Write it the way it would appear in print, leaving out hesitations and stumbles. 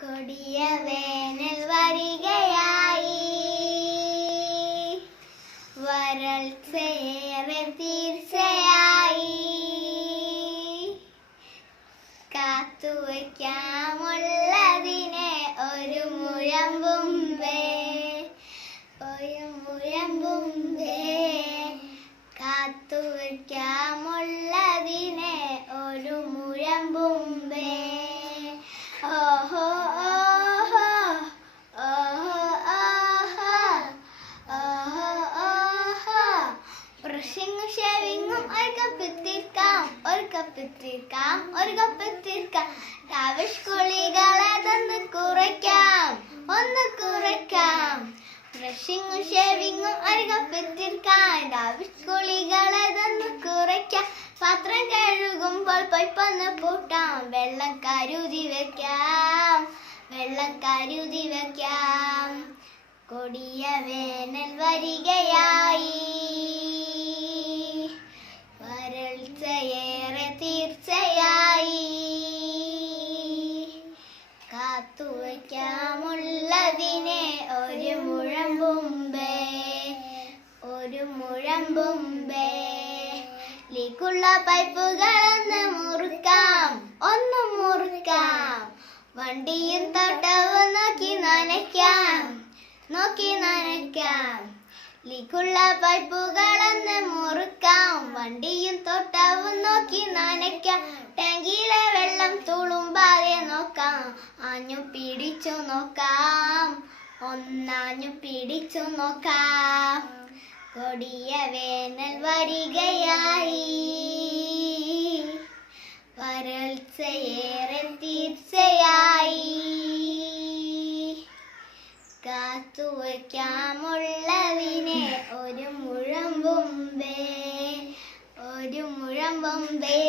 കൊടിയ വേനൽ വരികയായി, വരൾച്ചയേറെ തീർച്ചയായി. കാത്തുവയ്ക്കാമുള്ളതിനെ ഒരു മുഴം മുമ്പേ, കാത്തുവയ്ക്കാമുള്ളതിനെ ഒരു മുഴം മുമ്പേ. ഓഹോ ഓഹോ ഓഹോ ഓഹോ ഓഹോ ഓഹോ. ബ്രഷിങ്ങും ഷേവിങ്ങും ഒരു കപ്പിത്തിരിക്കാം, ഒരു കപ്പിത്തിരിക്കാം, ഒരു കപ്പിത്തിരിക്കാം. ആവശ്യക്കുളികളതൊന്ന് കുറയ്ക്കാം, ഒന്ന് കുറയ്ക്കാം. ബ്രഷിങ്ങും ഷേവിങ്ങും ഒരു കപ്പിത്തിരിക്കാം, ആവശ്യക്കുളികളതൊന്ന് കുറയ്ക്കാം. പാത്രം കഴുകുമ്പോൾ പൈപ്പൊന്ന് പൂട്ടാം, വെള്ളം കരുതി വെക്കാം, വെള്ളം കരുതി വെക്കാം. കൊടിയ വേനൽ വരികയായി, വരൾച്ചയേറെ തീർച്ചയായി. കാത്തുവയ്ക്കാമുള്ളതിനെ ഒരു മുഴം മുമ്പേ, ഒരു മുഴം മുമ്പേ. ലീക്കുള്ള പൈപ്പുകളൊന്ന് മുറുക്കാം, ഒന്ന് മുറുക്കാം. വണ്ടിയും തോട്ടവും നോക്കി നനയ്ക്കാം, നോക്കി നനയ്ക്കാം. ലീക്കുള്ള പൈപ്പുകളൊന്ന് മുറുക്കാം, വണ്ടിയും തോട്ടവും നോക്കി നനയ്ക്കാം. ടാങ്കിയിലെ വെള്ളം തുളുമ്പാതെ നോക്കാം, ആഞ്ഞു പിടിച്ചു നോക്കാം, ഒന്നാഞ്ഞു പിടിച്ചു നോക്കാം. കൊടിയ വേനൽ വരികയായി, വരൾച്ചയേറെ തീർച്ചയായി. കാത്തുവയ്ക്കാമുള്ളതിനെ ഒരു മുഴം മുമ്പേ, ഒരു മുഴം മുമ്പേ.